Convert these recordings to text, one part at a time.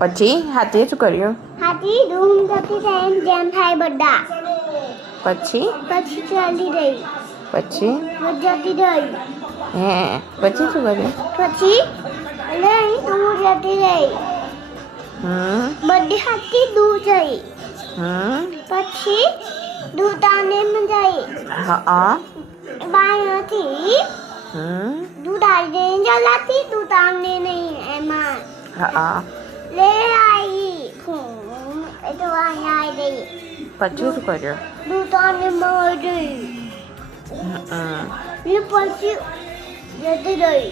પછી હાથીએ શું કર્યું? હાથી ધૂમ જતી થાય જેમ થાય બધા. પછી પછી ચાલી રહી. પછી જતી રહી. હે પછી શું કર્યું? પછી એટલે અહીં દૂર જતી રહી. બધી હાથી દૂર જઈ. પછી દૂધ જઈ. હા બાયથી દૂધ આવી જલાતી દૂધ આમને નહીં એમાં હા લે આવી એ તો અહીંયા આવી ગઈ. પછી શું કર્યું? દૂધ આમને મળી ગઈ. પછી જતી રહી.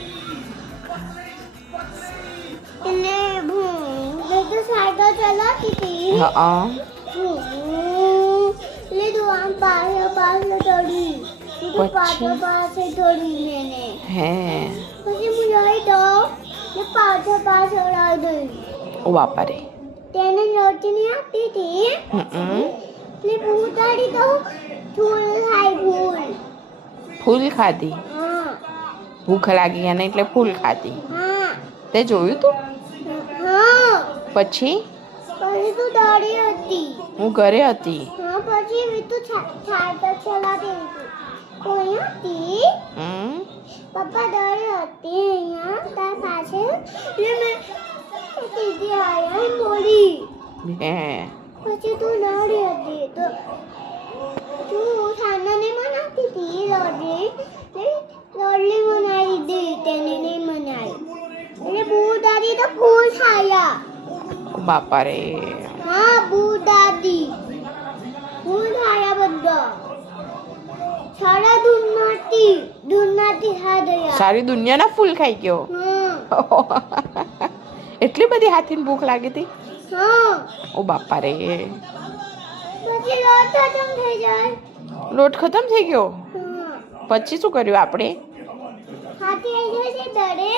એટલે તો સાયકલ ચલાવતી હતી. હા ले दुआन पास थोड़ी पास थोड़ी मैंने હે પછી મુझे तो ये पास उड़ा गई. ઓ બાપા રે. તેને નોટ नहीं आती थी. ने पूछाड़ी तो फूल खाई ફૂલ ખાધી? हाँ ભૂખ લાગી ગયા ને એટલે ફૂલ ખાધી. हाँ તે જોયું તું? हाँ પછી પછી તું ડરી હતી. હું ઘરે હતી. हाँ પછી તું સાયકલ ચલાતી હતી. કોઈ હતી પપ્પા ડરી હતી અહીંયા તાર પાસે એટલે મેં સીધી આવ્યા મોડી. હે પછી તું ડરી હતી તો તું ખાનાને મનાતી હતી. લોડલી મનાવી દે તેને નહીં મનાવી એટલે બહુ દાદી તો ફૂલ ખાયા. ઓ બાપા રે. હા બહુ દાદી ફૂલ ખાયા બધા. સારા દૂધમાંથી ખા ગયા. સારી દુનિયાના ફૂલ ખાઈ ગયો. એટલી બધી હાથીને ભૂખ લાગી હતી? હા ઓ બાપા રે. પછી લોટ ખતમ થઈ જાય. લોટ ખતમ થઈ ગયો? હા પછી શું કર્યું આપણે? હાથી આવી જાય છે દરે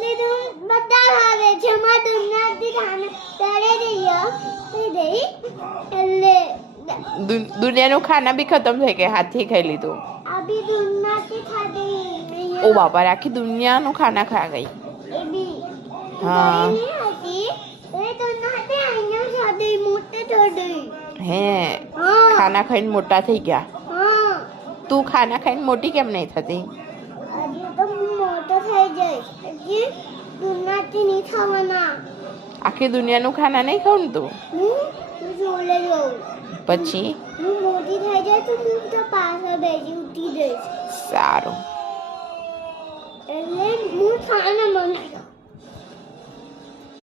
લીધું બધા ખાવે છે. માં દુનિયાથી ખાના દરે દઈ એટલે દુનિયાનું ખાના બી ખતમ થઈ ગયા. હાથી ખાઈ લીધું. અભી દુનિયાથી ખાધી. ઓ બાપા રે, આખી દુનિયાનું ખાના ખા ગઈ. એ બી હા નહીં હતી એ દુનિયાથી અહીંયા ખાધી મોટે થઈ. હે હા ખાના ખાઈને મોટા થઈ ગયા. હા તું ખાના ખાઈને મોટી કેમ નહીં થતી? હજી તો મોટો થઈ જાય. હજી દુનિયાથી નહીં ખાવાના. આખી દુનિયાનું ખાના નહીં ખાવ ને તું? હું જોડે જાઉં. પછી હું મોટી થઈ જાય તો હું તો પાછળ બેસી ઉઠી જઈશ. સારું. એટલે હું ખાના બનાવ્યો.